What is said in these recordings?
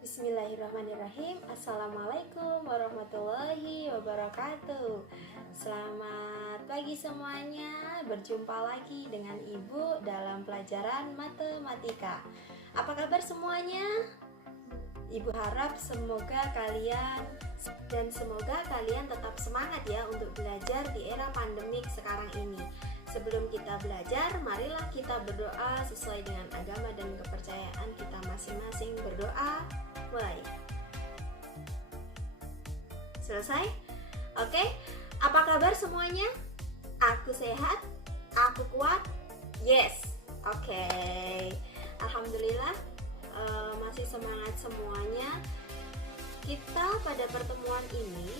Bismillahirrahmanirrahim. Assalamualaikum warahmatullahi wabarakatuh. Selamat pagi semuanya. Berjumpa lagi dengan Ibu dalam pelajaran matematika. Apa kabar semuanya? Ibu harap semoga kalian tetap semangat ya untuk belajar di era pandemik sekarang ini. Sebelum kita belajar, marilah kita berdoa sesuai dengan agama dan kepercayaan kita masing-masing. Berdoa, mulai. Selesai? Oke, apa kabar semuanya? Aku sehat? Aku kuat? Yes. Oke. Alhamdulillah, masih semangat semuanya. Kita pada pertemuan ini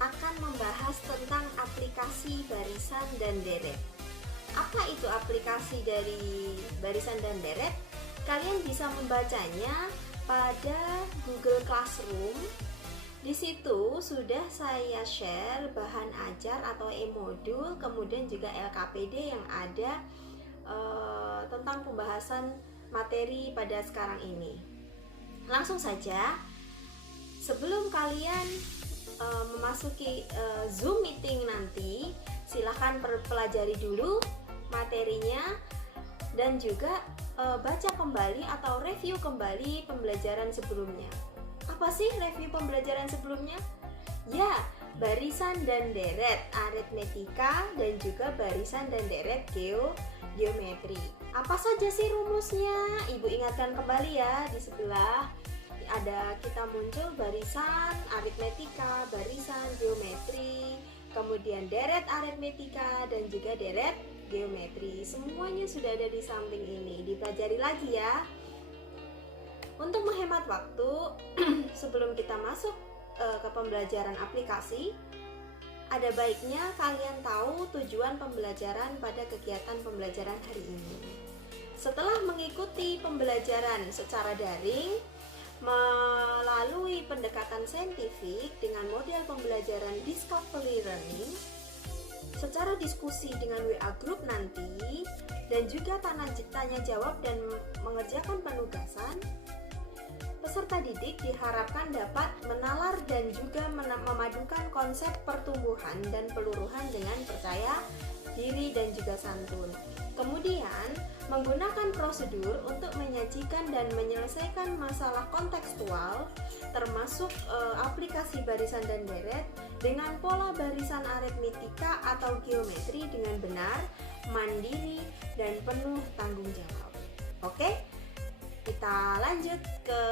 akan membahas tentang aplikasi barisan dan deret. Apa itu aplikasi dari barisan dan deret? Kalian bisa membacanya pada Google Classroom. Di situ sudah saya share bahan ajar atau e-modul, kemudian juga LKPD yang ada tentang pembahasan materi pada sekarang ini. Langsung saja, sebelum kalian memasuki Zoom meeting nanti, silahkan pelajari dulu materinya dan juga baca kembali atau review kembali pembelajaran sebelumnya. Apa sih review pembelajaran sebelumnya? Ya, barisan dan deret aritmetika dan juga barisan dan deret geometri. Apa saja sih rumusnya? Ibu ingatkan kembali ya, di sebelah ada kita muncul barisan aritmetika, barisan geometri, kemudian deret aritmetika dan juga deret geometri. Semuanya sudah ada di samping ini. Dipelajari lagi ya. Untuk menghemat waktu, sebelum kita masuk ke pembelajaran aplikasi, ada baiknya kalian tahu tujuan pembelajaran pada kegiatan pembelajaran hari ini. Setelah mengikuti pembelajaran secara daring melalui pendekatan saintifik dengan model pembelajaran discovery learning, secara diskusi dengan WA group nanti, dan juga tanya jawab dan mengerjakan penugasan, peserta didik diharapkan dapat menalar dan juga memadukan konsep pertumbuhan dan peluruhan dengan percaya diri dan juga santun. Kemudian, menggunakan prosedur untuk menyajikan dan menyelesaikan masalah kontekstual, termasuk aplikasi barisan dan deret dengan pola barisan aritmetika atau geometri dengan benar, mandiri, dan penuh tanggung jawab. Oke, kita lanjut ke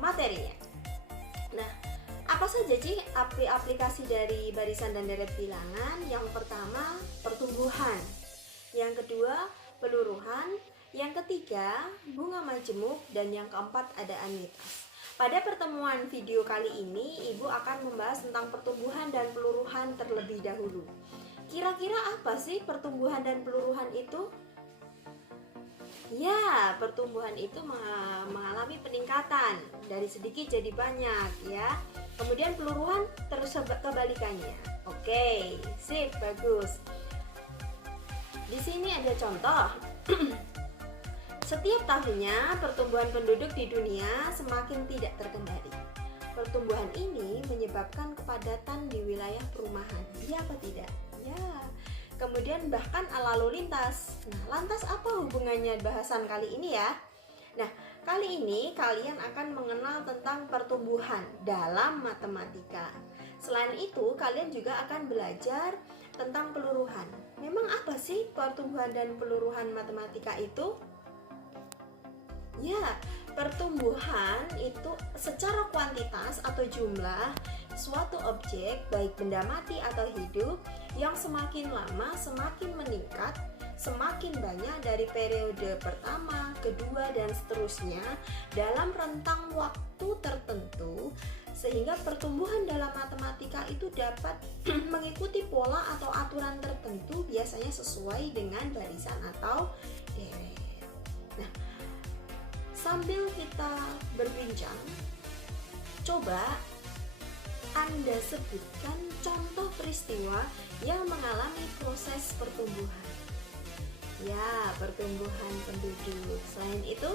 materinya. Nah, apa saja sih aplikasi dari barisan dan deret bilangan? Yang pertama, pertumbuhan. Yang kedua, peluruhan. Yang ketiga, bunga majemuk. Dan yang keempat, ada amitas. Pada pertemuan video kali ini, Ibu akan membahas tentang pertumbuhan dan peluruhan terlebih dahulu. Kira-kira apa sih pertumbuhan dan peluruhan itu? Ya, pertumbuhan itu mengalami peningkatan dari sedikit jadi banyak ya. Kemudian peluruhan terus kebalikannya. Oke, sip, bagus. Di sini ada contoh. Setiap tahunnya pertumbuhan penduduk di dunia semakin tidak terkendali. Pertumbuhan ini menyebabkan kepadatan di wilayah perumahan. Ya apa tidak? Ya. Kemudian bahkan lalu lintas. Nah, lantas apa hubungannya bahasan kali ini ya? Nah, kali ini kalian akan mengenal tentang pertumbuhan dalam matematika. Selain itu, kalian juga akan belajar tentang peluruhan. Memang apa sih pertumbuhan dan peluruhan matematika itu? Ya, pertumbuhan itu secara kuantitas atau jumlah suatu objek, baik benda mati atau hidup, yang semakin lama semakin meningkat, semakin banyak dari periode pertama, kedua, dan seterusnya dalam rentang waktu tertentu, sehingga pertumbuhan dalam matematika itu dapat mengikuti pola atau aturan tertentu, biasanya sesuai dengan barisan atau deret. Nah, sambil kita berbincang, coba Anda sebutkan contoh peristiwa yang mengalami proses pertumbuhan. Ya, pertumbuhan penduduk. Selain itu,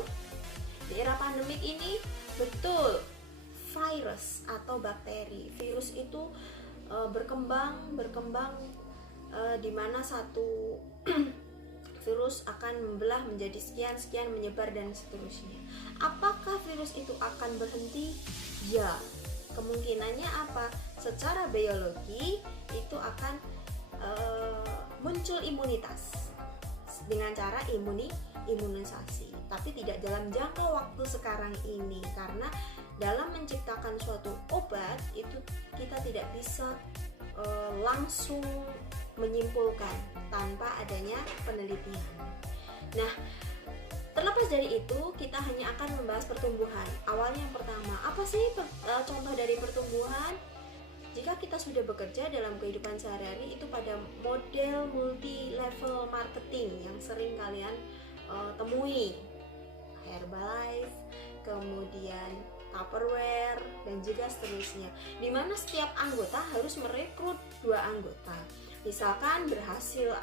di era pandemik ini, betul, virus atau bakteri, virus itu berkembang di mana satu virus akan membelah menjadi sekian, menyebar dan seterusnya. Apakah virus itu akan berhenti? Ya, kemungkinannya apa? Secara biologi itu akan muncul imunitas dengan cara imunisasi, tapi tidak dalam jangka waktu sekarang ini, karena dalam menciptakan suatu obat itu kita tidak bisa langsung menyimpulkan tanpa adanya penelitian. Nah, terlepas dari itu, kita hanya akan membahas pertumbuhan. Awalnya yang pertama, apa sih contoh dari pertumbuhan? Jika kita sudah bekerja dalam kehidupan sehari-hari itu pada model multi level marketing yang sering kalian temui, Herbalife, kemudian Tupperware, dan juga seterusnya, di mana setiap anggota harus merekrut 2 anggota. Misalkan berhasil,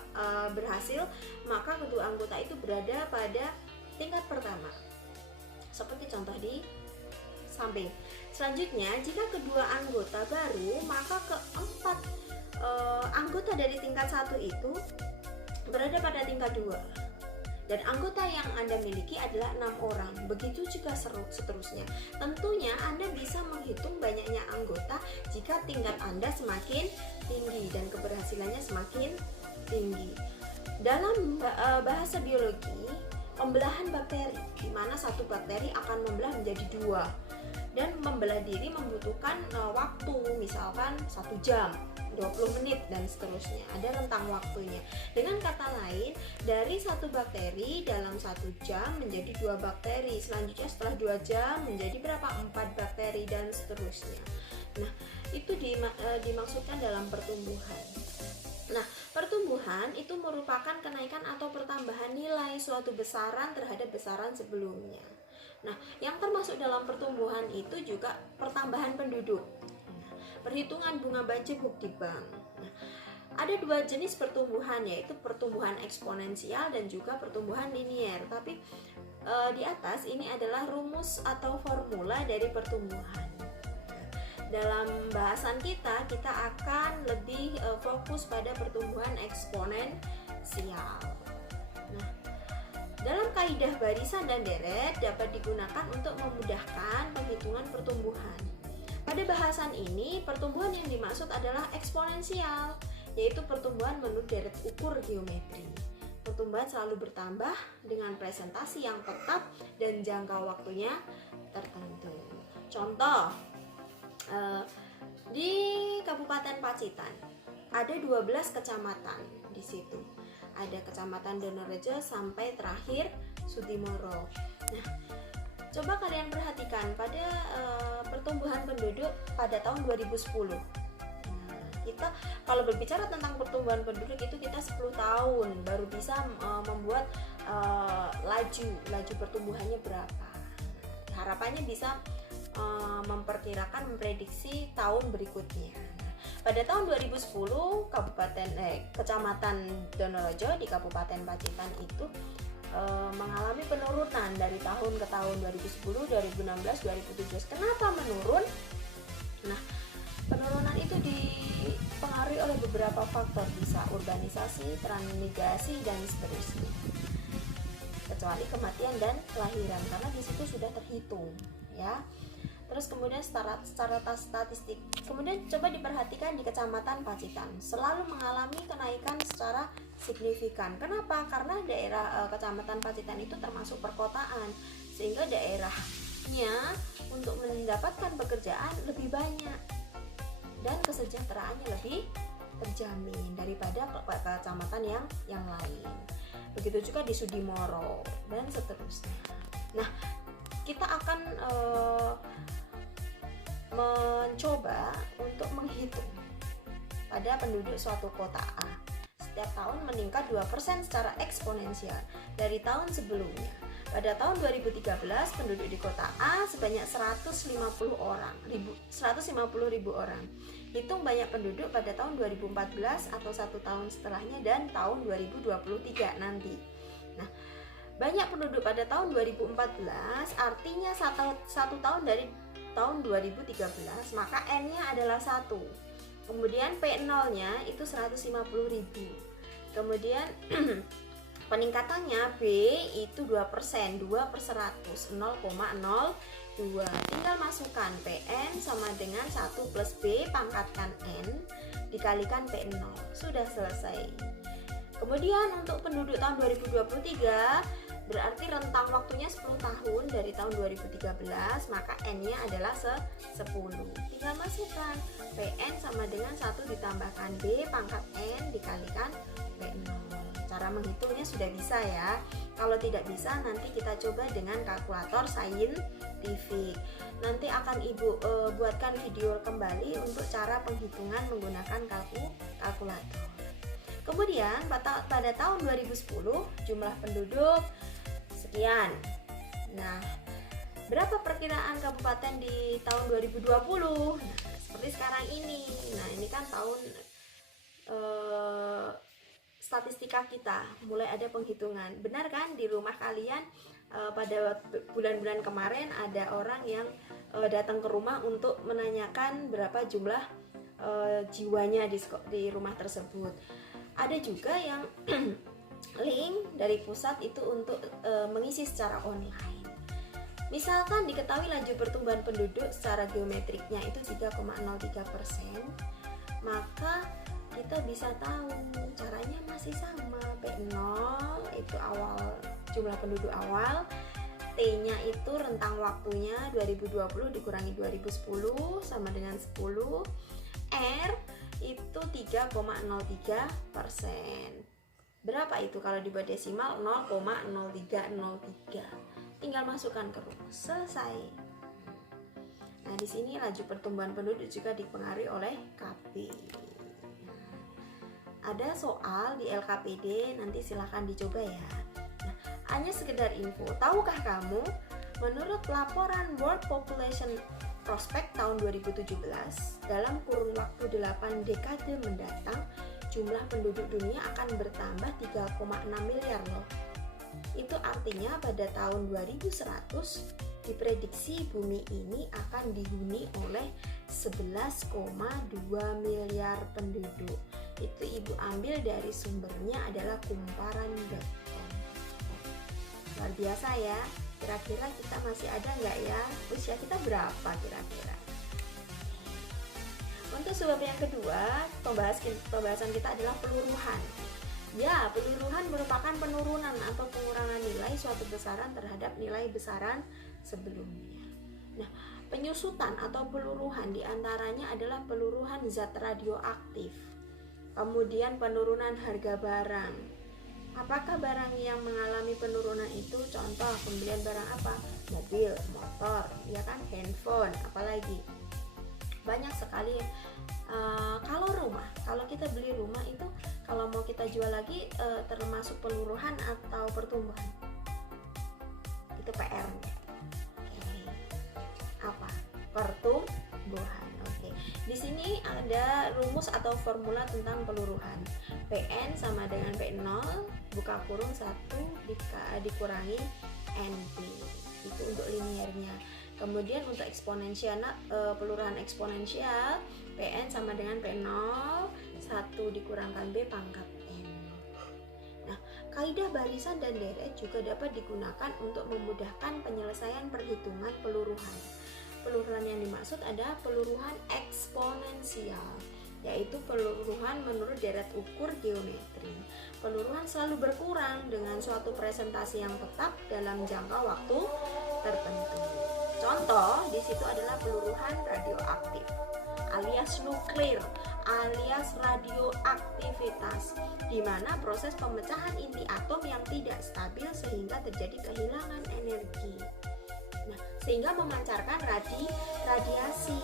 maka kedua anggota itu berada pada tingkat pertama, seperti contoh di samping. Selanjutnya, jika kedua anggota baru, maka keempat anggota dari tingkat 1 itu berada pada tingkat 2. Dan anggota yang Anda miliki adalah 6 orang. Begitu juga seterusnya. Tentunya Anda bisa menghitung banyaknya anggota jika tingkat Anda semakin tinggi dan keberhasilannya semakin tinggi. Dalam bahasa biologi, pembelahan bakteri, di mana satu bakteri akan membelah menjadi 2. Dan membelah diri membutuhkan waktu, misalkan 1 jam, 20 menit, dan seterusnya. Ada rentang waktunya. Dengan kata lain, dari satu bakteri dalam 1 jam menjadi 2 bakteri. Selanjutnya setelah 2 jam menjadi berapa? 4 bakteri, dan seterusnya. Nah, itu dimaksudkan dalam pertumbuhan. Nah, pertumbuhan itu merupakan kenaikan atau pertambahan nilai suatu besaran terhadap besaran sebelumnya. Nah, yang termasuk dalam pertumbuhan itu juga pertambahan penduduk. Perhitungan bunga bacebuk di bank. Nah, ada 2 jenis pertumbuhan, yaitu pertumbuhan eksponensial dan juga pertumbuhan linier. Tapi di atas ini adalah rumus atau formula dari pertumbuhan. Dalam bahasan kita akan lebih fokus pada pertumbuhan eksponensial. Nah, dalam kaidah barisan dan deret dapat digunakan untuk memudahkan penghitungan pertumbuhan. Pada bahasan ini, pertumbuhan yang dimaksud adalah eksponensial, yaitu pertumbuhan menurut deret ukur geometri. Pertumbuhan selalu bertambah dengan presentasi yang tetap dan jangka waktunya tertentu. Contoh, di Kabupaten Pacitan ada 12 kecamatan di situ. Ada Kecamatan Donorejo sampai terakhir Sudimoro. Nah, coba kalian perhatikan pada pertumbuhan penduduk pada tahun 2010. Nah, kita kalau berbicara tentang pertumbuhan penduduk itu kita 10 tahun baru bisa membuat laju pertumbuhannya berapa. Harapannya bisa memprediksi tahun berikutnya. Pada tahun 2010, Kecamatan Donorejo di Kabupaten Pacitan itu mengalami penurunan dari tahun ke tahun, 2010, 2016, 2017. Kenapa menurun? Nah, penurunan itu dipengaruhi oleh beberapa faktor, bisa urbanisasi, transmigrasi, dan seterusnya. Kecuali kematian dan kelahiran, karena di situ sudah terhitung, ya. Terus kemudian secara statistik, kemudian coba diperhatikan di Kecamatan Pacitan selalu mengalami kenaikan secara signifikan. Kenapa? Karena daerah Kecamatan Pacitan itu termasuk perkotaan, sehingga daerahnya untuk mendapatkan pekerjaan lebih banyak dan kesejahteraannya lebih terjamin daripada kecamatan yang lain. Begitu juga di Sudimoro dan seterusnya. Nah, kita akan mencoba untuk menghitung pada penduduk suatu kota A. Setiap tahun meningkat 2% secara eksponensial dari tahun sebelumnya. Pada tahun 2013 penduduk di kota A sebanyak 150.000 orang. Hitung banyak penduduk pada tahun 2014 atau 1 tahun setelahnya dan tahun 2023 nanti. Nah, banyak penduduk pada tahun 2014 artinya satu tahun dari tahun 2013, maka N-nya adalah 1. Kemudian P0-nya itu 150.000. Kemudian peningkatannya B itu 2%, 2 per 100, 0,02. Tinggal masukkan PN sama dengan 1 plus B pangkatkan N dikalikan P0. Sudah selesai. Kemudian untuk penduduk tahun 2023 berarti rentang waktunya 10 tahun dari tahun 2013, maka N-nya adalah 10. Tinggal masukkan PN sama dengan 1 ditambahkan B pangkat N dikalikan P0. Cara menghitungnya sudah bisa ya. Kalau tidak bisa nanti kita coba dengan kalkulator saintifik. Nanti akan Ibu buatkan video kembali untuk cara penghitungan menggunakan kalkulator. Kemudian pada tahun 2010 jumlah penduduk sekian. Nah, berapa perkiraan kabupaten di tahun 2020? Nah, seperti sekarang ini. Nah, ini kan tahun statistika kita, mulai ada penghitungan. Benar kan di rumah kalian pada bulan-bulan kemarin ada orang yang datang ke rumah untuk menanyakan berapa jumlah jiwanya di rumah tersebut. Ada juga yang link dari pusat itu untuk mengisi secara online. Misalkan diketahui laju pertumbuhan penduduk secara geometriknya itu 3,03%, maka kita bisa tahu caranya masih sama. P0 itu awal jumlah penduduk awal, T-nya itu rentang waktunya 2020 dikurangi 2010 sama dengan 10, R itu 3,03%. Berapa itu kalau dibuat desimal? 0,0303. Tinggal masukkan ke rumus. Selesai. Nah, di sini laju pertumbuhan penduduk juga dipengaruhi oleh KB. Ada soal di LKPD, nanti silahkan dicoba ya. Nah, hanya sekedar info. Tahukah kamu, menurut laporan World Population Prospect tahun 2017, dalam kurun waktu 8 dekade mendatang, jumlah penduduk dunia akan bertambah 3,6 miliar loh. Itu artinya pada tahun 2100 diprediksi bumi ini akan dihuni oleh 11,2 miliar penduduk. Itu Ibu ambil dari sumbernya adalah kumparan.com. Luar biasa ya. Kira-kira kita masih ada nggak ya? Usia kita berapa kira-kira? Untuk sebab yang kedua, pembahasan kita adalah peluruhan. Ya, peluruhan merupakan penurunan atau pengurangan nilai suatu besaran terhadap nilai besaran sebelumnya. Nah, penyusutan atau peluruhan diantaranya adalah peluruhan zat radioaktif. Kemudian penurunan harga barang. Apakah barang yang mengalami penurunan itu? Contoh pembelian barang apa? Mobil, motor, ya kan, handphone, apalagi banyak sekali. Kalau rumah, kalau kita beli rumah itu kalau mau kita jual lagi termasuk peluruhan atau pertumbuhan? Itu PR-nya. Apa? Pertumbuhan. Oke. Di sini ada rumus atau formula tentang peluruhan. PN sama dengan P0 buka kurung 1 dikurangi NP. Itu untuk linearnya. Kemudian untuk eksponensial, peluruhan eksponensial, PN sama dengan P0 1 dikurangkan B pangkat N. Nah, kaidah barisan dan deret juga dapat digunakan untuk memudahkan penyelesaian perhitungan peluruhan. Peluruhan yang dimaksud adalah peluruhan eksponensial, yaitu peluruhan menurut deret ukur geometri. Peluruhan selalu berkurang dengan suatu presentasi yang tetap dalam jangka waktu tertentu. Contoh di situ adalah peluruhan radioaktif, alias nuklir, alias radioaktivitas, di mana proses pemecahan inti atom yang tidak stabil sehingga terjadi kehilangan energi. Nah, sehingga memancarkan radiasi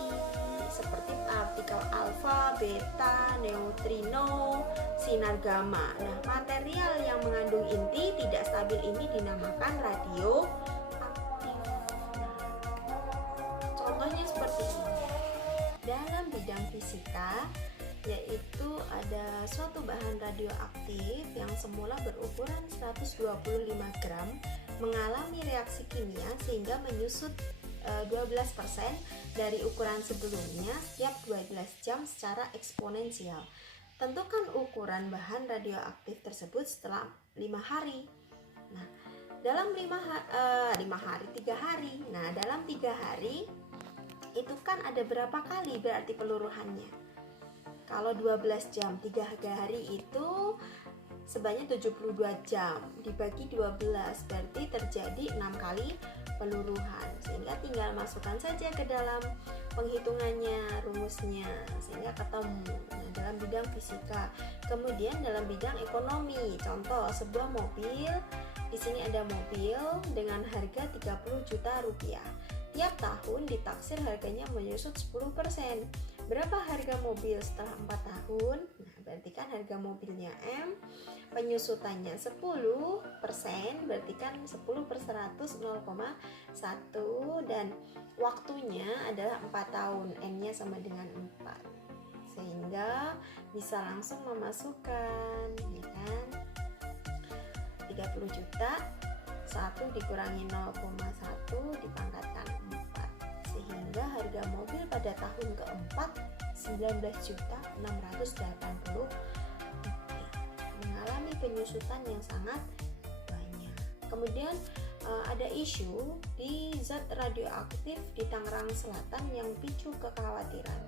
seperti partikel alfa, beta, neutrino, sinar gamma. Nah, material yang mengandung inti tidak stabil ini dinamakan radioaktif. Nah, contohnya seperti ini. Dalam bidang fisika, yaitu ada suatu bahan radioaktif yang semula berukuran 125 gram mengalami reaksi kimia sehingga menyusut 12% dari ukuran sebelumnya setiap 12 jam secara eksponensial. Tentukan ukuran bahan radioaktif tersebut setelah 5 hari. Nah, dalam 3 hari. Nah, dalam 3 hari itu kan ada berapa kali berarti peluruhannya? Kalau 12 jam, 3 hari itu sebanyak 72 jam dibagi 12 berarti terjadi 6 kali peluruhan, sehingga tinggal masukkan saja ke dalam penghitungannya rumusnya sehingga ketemu. Nah, dalam bidang fisika. Kemudian dalam bidang ekonomi, contoh sebuah mobil, di sini ada mobil dengan harga 30 juta rupiah. Tiap tahun ditaksir harganya menyusut 10%. Berapa harga mobil setelah 4 tahun? Nah, berarti kan harga mobilnya M, penyusutannya 10%, berarti kan 10 per 100 0,1, dan waktunya adalah 4 tahun, N-nya sama dengan 4. Sehingga bisa langsung memasukkan, ya kan? 30 juta 1 dikurangi 0,1 dipangkatkan 4, sehingga harga mobil pada tahun keempat 19.680 mengalami penyusutan yang sangat banyak. Kemudian ada isu di zat radioaktif di Tangerang Selatan yang picu kekhawatiran.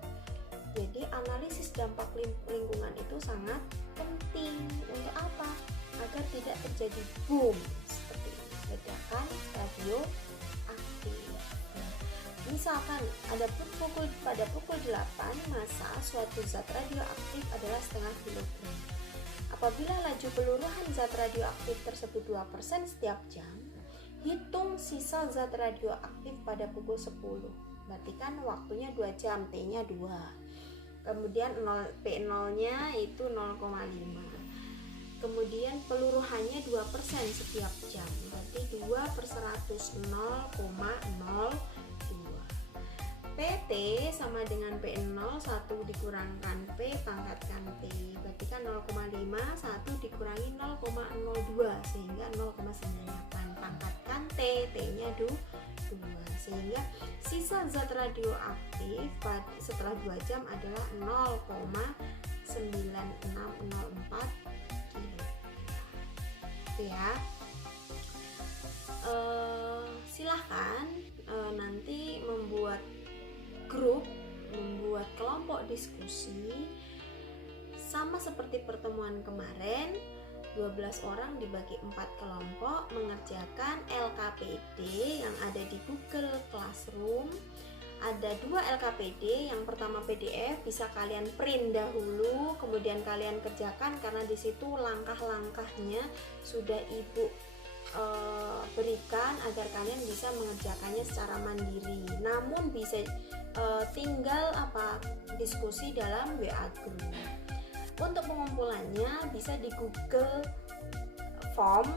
Jadi analisis dampak lingkungan itu sangat penting. Untuk apa? Agar tidak terjadi boom seperti ini, ledakan radioaktif. Nah, misalkan pada pukul 8 massa suatu zat radioaktif adalah setengah kilogram. Apabila laju peluruhan zat radioaktif tersebut 2% setiap jam, hitung sisa zat radioaktif pada pukul 10. Berarti kan waktunya 2 jam, T-nya 2. Kemudian P0-nya itu 0,5. Kemudian peluruhannya 2% setiap jam, berarti 2 per 100 0,02. PT sama dengan P0, 1 dikurangkan P pangkatkan T, berarti kan 0,5, 1 dikurangi 0,02 sehingga 0,98, pangkatkan T, T-nya 2, sehingga sisa zat radioaktif setelah 2 jam adalah 0,9604 ya. Silahkan nanti membuat kelompok diskusi sama seperti pertemuan kemarin. 12 orang dibagi 4 kelompok mengerjakan LKPD yang ada di Google Classroom. Ada 2 LKPD, yang pertama PDF bisa kalian print dahulu, kemudian kalian kerjakan karena di situ langkah-langkahnya sudah ibu berikan agar kalian bisa mengerjakannya secara mandiri. Namun bisa tinggal diskusi dalam WA group. Untuk pengumpulannya bisa di Google Form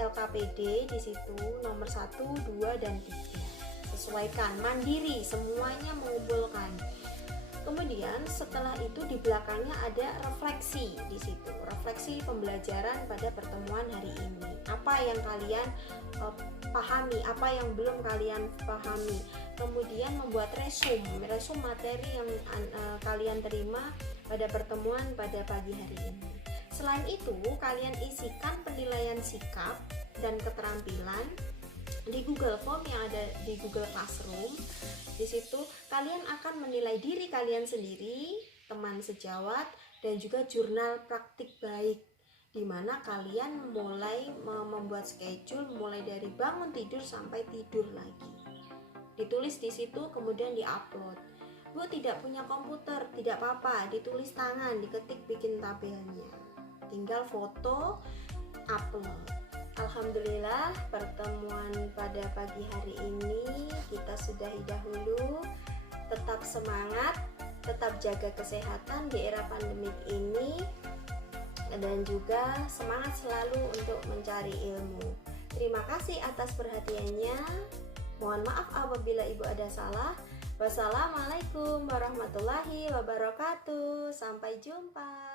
LKPD, di situ nomor 1, 2, dan 3. Sesuaikan mandiri, semuanya mengumpulkan. Kemudian setelah itu di belakangnya ada refleksi, di situ refleksi pembelajaran pada pertemuan hari ini. Apa yang kalian pahami, apa yang belum kalian pahami. Kemudian membuat resume materi yang kalian terima pada pertemuan pada pagi hari ini. Selain itu, kalian isikan penilaian sikap dan keterampilan di Google Form yang ada di Google Classroom. Di situ kalian akan menilai diri kalian sendiri, teman sejawat, dan juga jurnal praktik baik, di mana kalian mulai membuat schedule mulai dari bangun tidur sampai tidur lagi. Ditulis di situ, kemudian diupload. Bu tidak punya komputer, tidak apa-apa, ditulis tangan, diketik, bikin tabelnya. Tinggal foto, upload. Alhamdulillah, pertemuan pada pagi hari ini kita sudahi dahulu. Tetap semangat, tetap jaga kesehatan di era pandemik ini, dan juga semangat selalu untuk mencari ilmu. Terima kasih atas perhatiannya. Mohon maaf apabila ibu ada salah. Wassalamualaikum warahmatullahi wabarakatuh. Sampai jumpa.